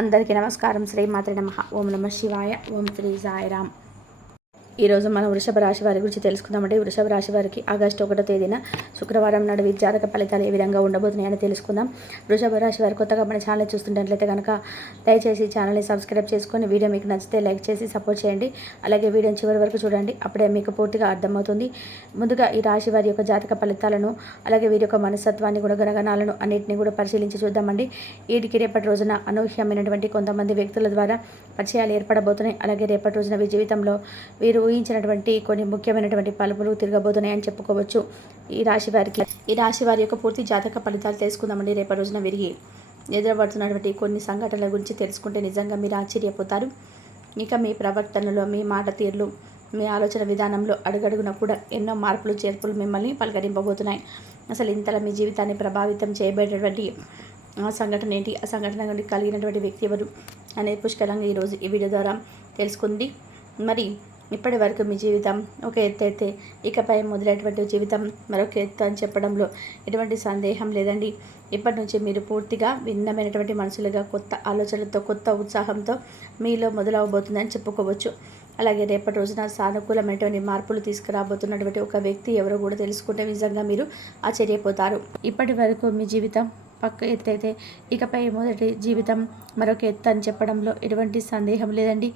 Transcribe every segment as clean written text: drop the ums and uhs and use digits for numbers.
అందరికీ నమస్కారం. శ్రీమాత్రే నమః. ఓం నమః శివాయ. ఓం శ్రీ సాయిరామ్. ఈరోజు మనం వృషభ రాశి వారి గురించి తెలుసుకుందామంటే, వృషభ రాశి వారికి ఆగస్టు 1వ తేదీన శుక్రవారం నాడు జాతక ఫలితాలు ఏ విధంగా ఉండబోతున్నాయని తెలుసుకుందాం. వృషభ రాశి వారు కొత్తగా మన ఛానల్ చూస్తుంటే కనుక దయచేసి ఛానల్ని సబ్స్క్రైబ్ చేసుకొని, వీడియో మీకు నచ్చితే లైక్ చేసి సపోర్ట్ చేయండి. అలాగే వీడియోని చివరి వరకు చూడండి, అప్పుడే మీకు పూర్తిగా అర్థమవుతుంది. ముందుగా ఈ రాశి వారి యొక్క జాతక ఫలితాలను, అలాగే వీరి యొక్క మనస్తత్వాన్ని, గుణగణాలను అన్నింటినీ కూడా పరిశీలించి చూద్దామండి. వీటికి రేపటి రోజున అనూహ్యమైనటువంటి కొంతమంది వ్యక్తుల ద్వారా పరిచయాలు ఏర్పడబోతున్నాయి. అలాగే రేపటి రోజున వీరి జీవితంలో వీరు ఊహించినటువంటి కొన్ని ముఖ్యమైనటువంటి పలుపులు తిరగబోతున్నాయని చెప్పుకోవచ్చు. ఈ రాశి వారి యొక్క పూర్తి జాతక ఫలితాలు తెలుసుకుందామండి. రేపటి రోజున వీరికి ఎదురబడుతున్నటువంటి కొన్ని సంఘటనల గురించి తెలుసుకుంటే నిజంగా మీరు ఆశ్చర్యపోతారు. ఇక మీ ప్రవర్తనలో, మీ మాట తీరులు, మీ ఆలోచన విధానంలో అడుగడుగున కూడా ఎన్నో మార్పులు చేర్పులు మిమ్మల్ని పలకరింపబోతున్నాయి. అసలు ఇంతలా మీ జీవితాన్ని ప్రభావితం చేయబడేటువంటి ఆ సంఘటన ఏంటి, ఆ సంఘటన నుండి కలిగినటువంటి వ్యక్తి ఎవరు అనేది పుష్కలంగా ఈరోజు ఈ వీడియో ద్వారా తెలుసుకుంది. మరి ఇప్పటి వరకు మీ జీవితం ఒక ఎత్తు అయితే, ఇకపై మొదలైనటువంటి జీవితం మరొక ఎత్తు అని చెప్పడంలో ఎటువంటి సందేహం లేదండి. ఇప్పటి నుంచి మీరు పూర్తిగా భిన్నమైనటువంటి మనుషులుగా, కొత్త ఆలోచనలతో, కొత్త ఉత్సాహంతో మీలో మొదలవబోతుందని చెప్పుకోవచ్చు. అలాగే రేపటి రోజున సానుకూలమైనటువంటి మార్పులు తీసుకురాబోతున్నటువంటి ఒక వ్యక్తి ఎవరో కూడా తెలుసుకుంటే నిజంగా మీరు ఆశ్చర్యపోతారు. ఇప్పటి వరకు మీ జీవితం పక్క ఎత్తు అయితే, ఇకపై మొదటి జీవితం మరొక ఎత్తు అని చెప్పడంలో ఎటువంటి సందేహం లేదండి.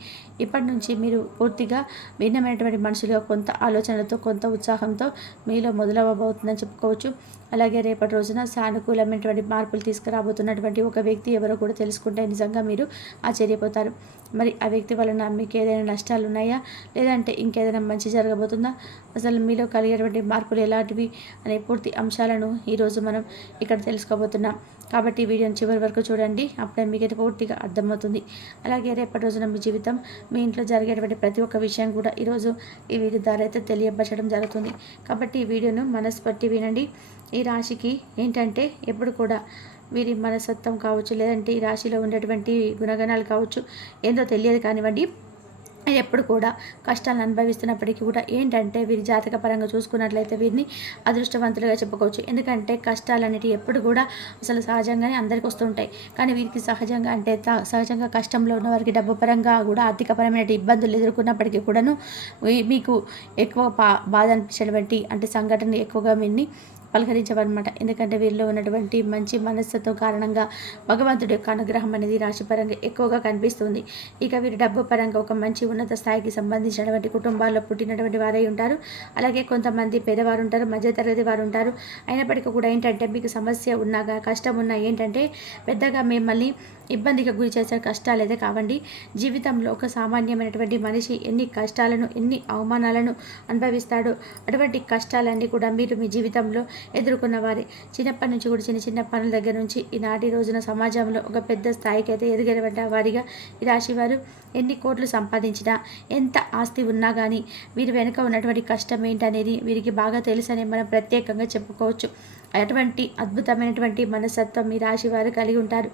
ఇప్పటి నుంచి మీరు పూర్తిగా భిన్నమైనటువంటి మనుషులుగా, కొంత ఆలోచనలతో, కొంత ఉత్సాహంతో మీలో మొదలవ్వబోతుందని చెప్పుకోవచ్చు. అలాగే రేపటి రోజున సానుకూలమైనటువంటి మార్పులు తీసుకురాబోతున్నటువంటి ఒక వ్యక్తి ఎవరో కూడా తెలుసుకుంటే నిజంగా మీరు ఆశ్చర్యపోతారు. మరి ఆ వ్యక్తి వలన మీకు ఏదైనా నష్టాలు ఉన్నాయా, లేదంటే ఇంకేదైనా మంచి జరగబోతుందా, అసలు మీలో కలిగేటువంటి మార్పులు ఎలాంటివి అనే పూర్తి అంశాలను ఈరోజు మనం ఇక్కడ తెలుసుకోబోతున్నాం. కాబట్టి వీడియోని చివరి వరకు చూడండి, అప్పుడే మీకు పూర్తిగా అర్థమవుతుంది. అలాగే రేపటి రోజున మీ జీవితం, మీ ఇంట్లో జరిగేటువంటి ప్రతి ఒక్క విషయం కూడా ఈరోజు ఈ వీడియో ద్వారా అయితే తెలియపరచడం జరుగుతుంది. కాబట్టి ఈ వీడియోను మనస్పట్టి వినండి. ఈ రాశికి ఏంటంటే ఎప్పుడు కూడా వీరి మనస్తత్వం కావచ్చు, లేదంటే ఈ రాశిలో ఉండేటువంటి గుణగణాలు కావచ్చు, ఏందో తెలియదు కానివ్వండి, ఎప్పుడు కూడా కష్టాలను అనుభవిస్తున్నప్పటికీ కూడా ఏంటంటే వీరి జాతక పరంగా చూసుకున్నట్లయితే వీరిని అదృష్టవంతులుగా చెప్పుకోవచ్చు. ఎందుకంటే కష్టాలన్నిటి ఎప్పుడు కూడా అసలు సహజంగానే అందరికీ వస్తుంటాయి. కానీ వీరికి సహజంగా కష్టంలో ఉన్న వారికి డబ్బు పరంగా కూడా ఆర్థికపరమైన ఇబ్బందులు ఎదుర్కొన్నప్పటికీ కూడాను మీకు ఎక్కువ బాధ అనిపించినటువంటి అంటే సంఘటన ఎక్కువగా వీరిని పలకరించవన్నమాట. ఎందుకంటే వీరిలో ఉన్నటువంటి మంచి మనస్సుతో కారణంగా భగవంతుడి యొక్క అనుగ్రహం అనేది రాశిపరంగా ఎక్కువగా కనిపిస్తుంది. ఇక వీరు డబ్బు పరంగా ఒక మంచి ఉన్నత స్థాయికి సంబంధించినటువంటి కుటుంబాల్లో పుట్టినటువంటి వారై ఉంటారు. అలాగే కొంతమంది పేదవారు ఉంటారు, మధ్యతరగతి వారు ఉంటారు. అయినప్పటికీ కూడా ఏంటంటే మీకు సమస్య ఉన్నాగా, కష్టం ఉన్నా ఏంటంటే పెద్దగా మిమ్మల్ని ఇబ్బందిగా గురి చేసే కష్టాలు అయితే కావండి. జీవితంలో ఒక సామాన్యమైనటువంటి మనిషి ఎన్ని కష్టాలను, ఎన్ని అవమానాలను అనుభవిస్తాడో అటువంటి కష్టాలన్నీ కూడా మీరు మీ జీవితంలో ఎదుర్కొన్న వారి చిన్నప్పటి నుంచి కూడా చిన్న చిన్న పనుల దగ్గర నుంచి ఈనాటి రోజున సమాజంలో ఒక పెద్ద స్థాయికి అయితే ఎదిగిన వారిగా ఈ రాశి వారు ఎన్ని కోట్లు సంపాదించినా, ఎంత ఆస్తి ఉన్నా కానీ వీరి వెనుక ఉన్నటువంటి కష్టం ఏంటనేది వీరికి బాగా తెలుసని మనం ప్రత్యేకంగా చెప్పుకోవచ్చు. అటువంటి అద్భుతమైనటువంటి మనస్తత్వం మీ రాశి వారు కలిగి ఉంటారు.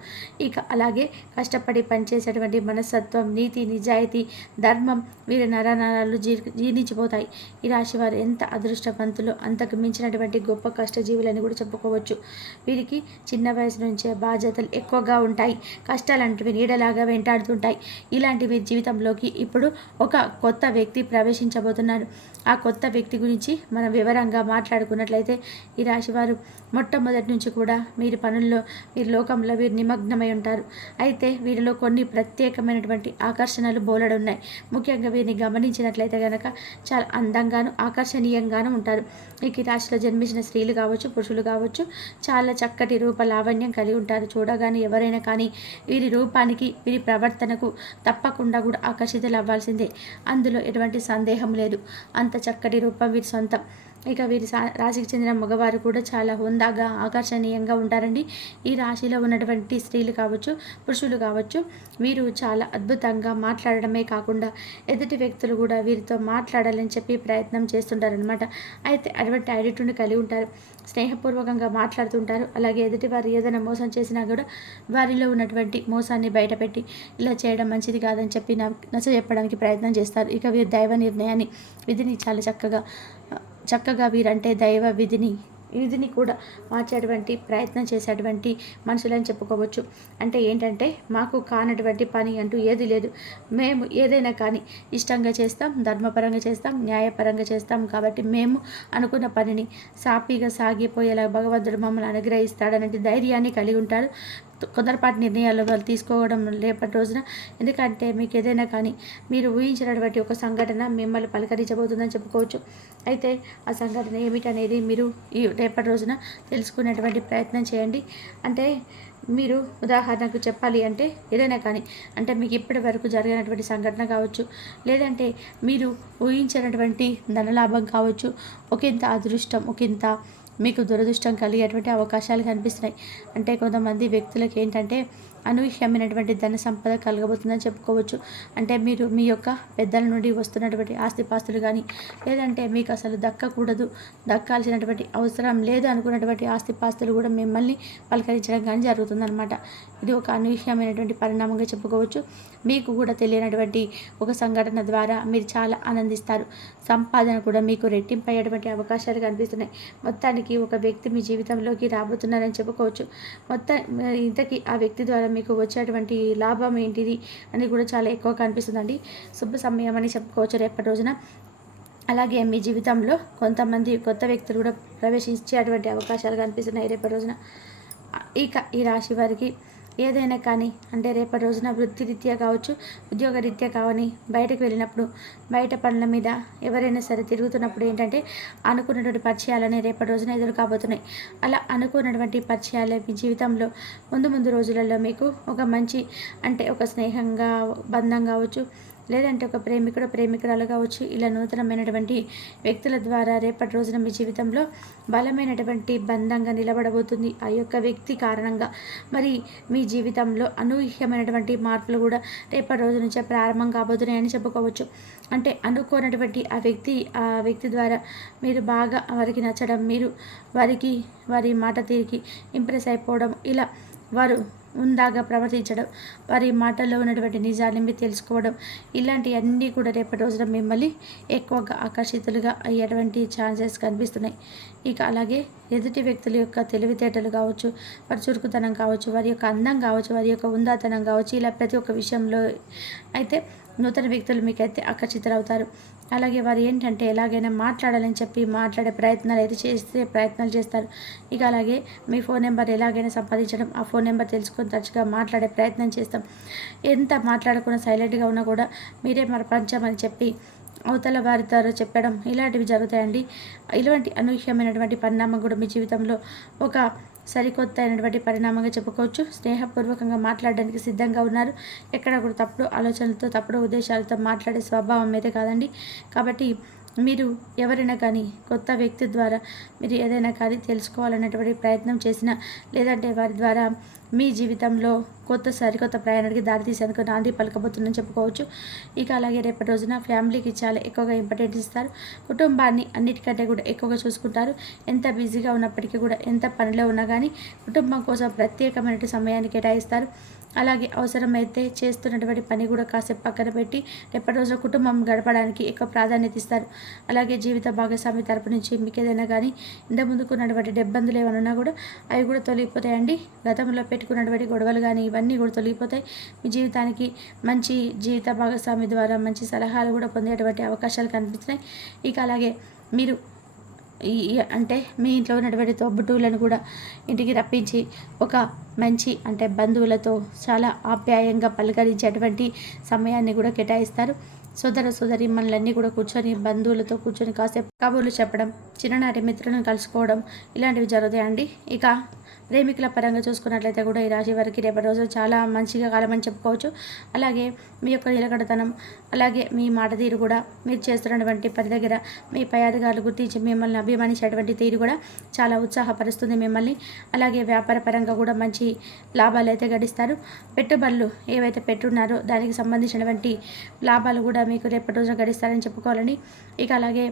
ఇక అలాగే కష్టపడి పనిచేసేటువంటి మనస్తత్వం, నీతి, నిజాయితీ, ధర్మం వీరి నరనరాలు జీర్ణించిపోతాయి. ఈ రాశి వారు ఎంత అదృష్టవంతులు, అంతకు మించినటువంటి గొప్ప కష్టజీవులని కూడా చెప్పుకోవచ్చు. వీరికి చిన్న వయసు నుంచే బాధ్యతలు ఎక్కువగా ఉంటాయి. కష్టాలంటివి నీడలాగా వెంటాడుతుంటాయి. ఇలాంటి మీ జీవితంలోకి ఇప్పుడు ఒక కొత్త వ్యక్తి ప్రవేశించబోతున్నారు. ఆ కొత్త వ్యక్తి గురించి మనం వివరంగా మాట్లాడుకున్నట్లయితే ఈ రాశివారు మొట్టమొదటి నుంచి కూడా మీరు పనుల్లో, వీరి లోకంలో వీరు నిమగ్నమై ఉంటారు. అయితే వీరిలో కొన్ని ప్రత్యేకమైనటువంటి ఆకర్షణలు బోలెడున్నాయి. ముఖ్యంగా వీరిని గమనించినట్లయితే కనుక చాలా అందంగాను, ఆకర్షణీయంగాను ఉంటారు. ఈ రాశిలో జన్మించిన స్త్రీలు కావచ్చు, పురుషులు కావచ్చు, చాలా చక్కటి రూప లావణ్యం కలిగి ఉంటారు. చూడగానే ఎవరైనా కానీ వీరి రూపానికి, వీరి ప్రవర్తనకు తప్పకుండా కూడా ఆకర్షితులు అవ్వాల్సిందే. అందులో ఎటువంటి సందేహం లేదు. అంత చక్కటి రూపం వీరి సొంతం. ఇక వీరి రాశికి చెందిన మగవారు కూడా చాలా హుందాగా, ఆకర్షణీయంగా ఉంటారండి. ఈ రాశిలో ఉన్నటువంటి స్త్రీలు కావచ్చు, పురుషులు కావచ్చు, వీరు చాలా అద్భుతంగా మాట్లాడడమే కాకుండా ఎదుటి వ్యక్తులు కూడా వీరితో మాట్లాడాలని చెప్పి ప్రయత్నం చేస్తుంటారనమాట. అయితే అటువంటి యాటిట్యూడ్ని కలిగి ఉంటారు. స్నేహపూర్వకంగా మాట్లాడుతుంటారు. అలాగే ఎదుటి వారు ఏదైనా మోసం చేసినా కూడా వారిలో ఉన్నటువంటి మోసాన్ని బయటపెట్టి ఇలా చేయడం మంచిది కాదని చెప్పి నచ్చ చెప్పడానికి ప్రయత్నం చేస్తారు. ఇక వీరు దైవ నిర్ణయాన్ని, విధిని చాలా చక్కగా వీరంటే దైవ విధిని ఇదిని కూడా మార్చేటువంటి ప్రయత్నం చేసేటువంటి మనుషులని చెప్పుకోవచ్చు. అంటే ఏంటంటే మాకు కానటువంటి పని అంటూ ఏది లేదు, మేము ఏదైనా కానీ ఇష్టంగా చేస్తాం, ధర్మపరంగా చేస్తాం, న్యాయపరంగా చేస్తాం. కాబట్టి మేము అనుకున్న పనిని సాఫీగా సాగిపోయేలా భగవంతుడు మమ్మల్ని అనుగ్రహిస్తాడనే ధైర్యాన్ని కలిగి ఉంటాడు. కొందరపాటి నిర్ణయాలు వాళ్ళు తీసుకోవడం రేపటి రోజున. ఎందుకంటే మీకు ఏదైనా కానీ మీరు ఊహించినటువంటి ఒక సంఘటన మిమ్మల్ని పలకరించబోతుందని చెప్పుకోవచ్చు. అయితే ఆ సంఘటన ఏమిటనేది మీరు ఈ రేపటి రోజున తెలుసుకునేటువంటి ప్రయత్నం చేయండి. అంటే మీరు ఉదాహరణకు చెప్పాలి అంటే ఏదైనా కానీ, అంటే మీకు ఇప్పటి వరకు జరిగినటువంటి సంఘటన కావచ్చు, లేదంటే మీరు ఊహించినటువంటి ధనలాభం కావచ్చు, ఒకంత అదృష్టం, ఒకంత మీకు దురదృష్టం కలిగేటువంటి అవకాశాలు కనిపిస్తున్నాయి. అంటే కొంతమంది వ్యక్తులకు ఏంటంటే అనూహ్యమైనటువంటి ధన సంపద కలగబోతుందని చెప్పుకోవచ్చు. అంటే మీరు మీ యొక్క పెద్దల నుండి వస్తున్నటువంటి ఆస్తిపాస్తులు కానీ, లేదంటే మీకు అసలు దక్కకూడదు, దక్కాల్సినటువంటి అవసరం లేదు అనుకున్నటువంటి ఆస్తిపాస్తులు కూడా మిమ్మల్ని పలకరించడం కానీ జరుగుతుందన్నమాట. ఇది ఒక అనూహ్యమైనటువంటి పరిణామంగా చెప్పుకోవచ్చు. మీకు కూడా తెలియనటువంటి ఒక సంఘటన ద్వారా మీరు చాలా ఆనందిస్తారు. సంపాదన కూడా మీకు రెట్టింపు అయ్యేటువంటి అవకాశాలు కనిపిస్తున్నాయి. మొత్తానికి ఒక వ్యక్తి మీ జీవితంలోకి రాబోతున్నారని చెప్పుకోవచ్చు. ఇంతకీ ఆ వ్యక్తి ద్వారా మీకు వచ్చేటువంటి లాభం ఏంటిది అని కూడా చాలా ఎక్కువ కనిపిస్తుందండి. శుభ సమయం అని చెప్పుకోవచ్చు రేపటి రోజున. అలాగే మీ జీవితంలో కొంతమంది కొత్త వ్యక్తులు కూడా ప్రవేశించేటువంటి అవకాశాలు కనిపిస్తున్నాయి రేపటి రోజున. ఇక ఈ రాశి వారికి ఏదైనా కానీ, అంటే రేపటి రోజున వృత్తిరీత్యా కావచ్చు, ఉద్యోగరీత్యా కావని బయటకు వెళ్ళినప్పుడు, బయట పనుల మీద ఎవరైనా సరే తిరుగుతున్నప్పుడు ఏంటంటే అనుకున్నటువంటి పరిచయాలని రేపటి రోజున ఎదురు కాబోతున్నాయి. అలా అనుకున్నటువంటి పరిచయాలే మీ జీవితంలో ముందు రోజులలో మీకు ఒక మంచి, అంటే ఒక స్నేహంగా బంధం కావచ్చు, లేదంటే ఒక ప్రేమికురాలు కావచ్చు, ఇలా నూతనమైనటువంటి వ్యక్తుల ద్వారా రేపటి రోజున మీ జీవితంలో బలమైనటువంటి బంధంగా నిలబడబోతుంది. ఆ యొక్క వ్యక్తి కారణంగా మరి మీ జీవితంలో అనూహ్యమైనటువంటి మార్పులు కూడా రేపటి రోజు నుంచే ప్రారంభం కాబోతున్నాయని చెప్పుకోవచ్చు. అంటే అనుకోనటువంటి ఆ వ్యక్తి ద్వారా మీరు బాగా వారికి నచ్చడం, మీరు వారి మాట తీరికి ఇంప్రెస్ అయిపోవడం, ఇలా వారు ఉందాగా ప్రవర్తించడం, వారి మాటల్లో ఉన్నటువంటి నిజాన్ని మీరు తెలుసుకోవడం, ఇలాంటివన్నీ కూడా రేపటి రోజున మిమ్మల్ని ఎక్కువగా ఆకర్షితులుగా అయ్యేటువంటి ఛాన్సెస్ కనిపిస్తున్నాయి. ఇక అలాగే ఎదుటి వ్యక్తుల యొక్క తెలివితేటలు కావచ్చు, వారి చురుకుతనం కావచ్చు, వారి యొక్క అందం కావచ్చు, వారి యొక్క ఉందాతనం కావచ్చు, ఇలా ప్రతి ఒక్క విషయంలో అయితే నూతన వ్యక్తులు మీకైతే ఆకర్షితులవుతారు. అలాగే వారు ఏంటంటే ఎలాగైనా మాట్లాడాలని చెప్పి మాట్లాడే ప్రయత్నాలు చేస్తారు. ఇక అలాగే మీ ఫోన్ నెంబర్ ఎలాగైనా సంపాదించడం, ఆ ఫోన్ నెంబర్ తెలుసుకొని తరచుగా మాట్లాడే ప్రయత్నం చేస్తాం. ఎంత మాట్లాడకుండా సైలెంట్గా ఉన్నా కూడా మీరే ప్రపంచమని చెప్పి అవతల వారి ద్వారా చెప్పడం, ఇలాంటివి జరుగుతాయండి. ఇలాంటి అనూహ్యమైనటువంటి పరిణామం కూడా మీ జీవితంలో ఒక సరికొత్త అయినటువంటి పరిణామంగా చెప్పుకోవచ్చు. స్నేహపూర్వకంగా మాట్లాడడానికి సిద్ధంగా ఉన్నారు. ఎక్కడ కూడా తప్పుడు ఆలోచనలతో, తప్పుడు ఉద్దేశాలతో మాట్లాడే స్వభావం అయితే కాదండి. కాబట్టి మీరు ఎవరైనా కానీ కొత్త వ్యక్తి ద్వారా మీరు ఏదైనా కానీ తెలుసుకోవాలనేటువంటి ప్రయత్నం చేసినా, లేదంటే వారి ద్వారా మీ జీవితంలో సరికొత్త ప్రయాణానికి దారితీసేందుకు నాంది పలకబోతుందని చెప్పుకోవచ్చు. ఇక అలాగే రేపటి రోజున ఫ్యామిలీకి చాలా ఎక్కువగా ఇంపార్టెన్స్ ఇస్తారు. కుటుంబాన్ని అన్నిటికంటే కూడా ఎక్కువగా చూసుకుంటారు. ఎంత బిజీగా ఉన్నప్పటికీ కూడా, ఎంత పనిలో ఉన్నా కానీ కుటుంబం కోసం ప్రత్యేకమైన సమయాన్ని కేటాయిస్తారు. అలాగే అవసరమైతే చేస్తున్నటువంటి పని కూడా కాసేపు పక్కన పెట్టి రేపటి రోజున కుటుంబం గడపడానికి ఎక్కువ ప్రాధాన్యత ఇస్తారు. అలాగే జీవిత భాగస్వామి తరపు నుంచి మీకు ఏదైనా కానీ ఇంత ముందుకున్నటువంటి ఇబ్బందులు ఏమైనా ఉన్నా కూడా అవి కూడా తొలగిపోతాయండి. గతంలో పెట్టుకున్నటువంటి గొడవలు కానీ ఇవన్నీ కూడా తొలగిపోతాయి. మీ జీవితానికి మంచి జీవిత భాగస్వామి ద్వారా మంచి సలహాలు కూడా పొందేటువంటి అవకాశాలు కనిపిస్తున్నాయి. ఇక అలాగే మీరు అంటే మీ ఇంట్లో ఉన్నటువంటి తోబుట్టువులను కూడా ఇంటికి రప్పించి ఒక మంచి, అంటే బంధువులతో చాలా ఆప్యాయంగా పలకరించేటువంటి సమయాన్ని కూడా కేటాయిస్తారు. సోదరీమణులన్నీ కూడా బంధువులతో కూర్చొని కాసేపు కబుర్లు చెప్పడం, చిన్ననాటి మిత్రులను కలుసుకోవడం, ఇలాంటివి జరుగుతాయండి. ఇక ప్రేమికుల పరంగా చూసుకున్నట్లయితే కూడా ఈ రాశి వారికి రేపటి రోజు చాలా మంచిగా కాలమని చెప్పుకోవచ్చు. అలాగే మీ యొక్క నిలకడతనం, అలాగే మీ మాట తీరు కూడా, మీరు చేస్తున్నటువంటి పని దగ్గర మీ పై అధికారులు గుర్తించి మిమ్మల్ని అభిమానించేటువంటి తీరు కూడా చాలా ఉత్సాహపరుస్తుంది మిమ్మల్ని. అలాగే వ్యాపార పరంగా కూడా మంచి లాభాలు అయితే గడిస్తారు. పెట్టుబడులు ఏవైతే పెట్టున్నారో దానికి సంబంధించినటువంటి లాభాలు కూడా మీకు రేపటి రోజున గడిస్తారని చెప్పుకోవాలండి. ఇక అలాగే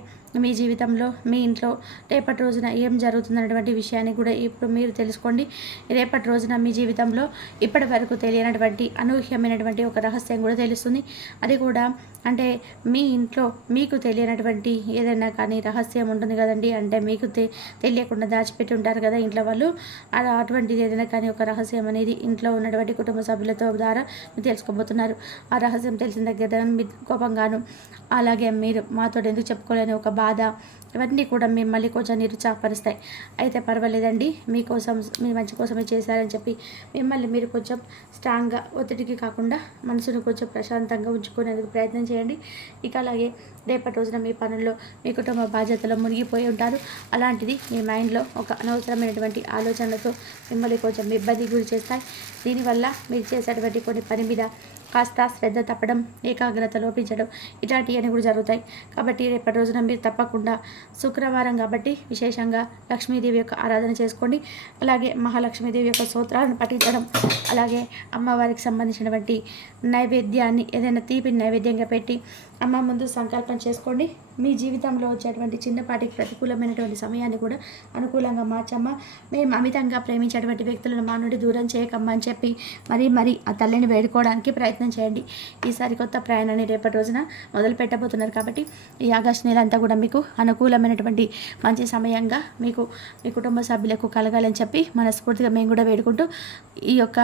మీ జీవితంలో మీ ఇంట్లో రేపటి రోజున ఏం జరుగుతుందన్నటువంటి విషయాన్ని కూడా ఇప్పుడు మీరు తెలుసుకోండి. రేపటి రోజున మీ జీవితంలో ఇప్పటి వరకు తెలియనటువంటి అనూహ్యమైనటువంటి ఒక రహస్యం కూడా తెలుస్తుంది. అది కూడా అంటే మీ ఇంట్లో మీకు తెలియనటువంటి ఏదైనా కానీ రహస్యం ఉంటుంది కదండి. అంటే మీకు తెలియకుండా దాచిపెట్టి ఉంటారు కదా ఇంట్లో వాళ్ళు. అలా అటువంటిది ఏదైనా కానీ ఒక రహస్యం అనేది ఇంట్లో ఉన్నటువంటి కుటుంబ సభ్యులతో ద్వారా మీరు తెలుసుకోబోతున్నారు. ఆ రహస్యం తెలిసిన దగ్గర మీ కోపంగాను, అలాగే మీరు మాతో ఎందుకు చెప్పుకోలేని ఒక బాధ, ఇవన్నీ కూడా మిమ్మల్ని కొంచెం నిరుత్సాహపరుస్తాయి. అయితే పర్వాలేదండి, మీకోసం మీ మంచి కోసమే చేశారని చెప్పి మిమ్మల్ని మీరు కొంచెం స్ట్రాంగ్గా, ఒత్తిడికి కాకుండా మనసును కొంచెం ప్రశాంతంగా ఉంచుకునేందుకు ప్రయత్నం చేయండి. ఇక అలాగే రేపటి రోజున మీ పనుల్లో మీ కుటుంబ బాధ్యతలో మునిగిపోయి ఉంటారు. అలాంటిది మీ మైండ్లో ఒక అనవసరమైనటువంటి ఆలోచనలతో మిమ్మల్ని కొంచెం ఇబ్బంది గురి చేస్తాయి. దీనివల్ల మీరు చేసేటువంటి కొన్ని పని మీద కాస్త శ్రద్ధ తప్పడం, ఏకాగ్రత లోపించడం, ఇట్లాంటివన్నీ కూడా జరుగుతాయి. కాబట్టి రేపటి రోజున మీరు తప్పకుండా శుక్రవారం కాబట్టి విశేషంగా లక్ష్మీదేవి యొక్క ఆరాధన చేసుకోండి. అలాగే మహాలక్ష్మీదేవి యొక్క స్తోత్రాలను పఠించడం, అలాగే అమ్మవారికి సంబంధించినటువంటి నైవేద్యాన్ని ఏదైనా తీపిని నైవేద్యంగా పెట్టి అమ్మ ముందు సంకల్పం చేసుకోండి. మీ జీవితంలో వచ్చేటువంటి చిన్నపాటి ప్రతికూలమైనటువంటి సమయాన్ని కూడా అనుకూలంగా మార్చమ్మ, మేము అమితంగా ప్రేమించేటువంటి వ్యక్తులను మా నుండి దూరం చేయకమ్మా అని చెప్పి మరీ ఆ తల్లిని వేడుకోవడానికి ప్రయత్నం చేయండి. ఈసారి కొత్త ప్రయాణాన్ని రేపటి రోజున మొదలు పెట్టబోతున్నారు కాబట్టి ఈ ఆగస్టు నెల అంతా కూడా మీకు అనుకూలమైనటువంటి మంచి సమయంగా మీకు మీ కుటుంబ సభ్యులకు కలగాలని చెప్పి మనస్ఫూర్తిగా మేము కూడా వేడుకుంటూ ఈ యొక్క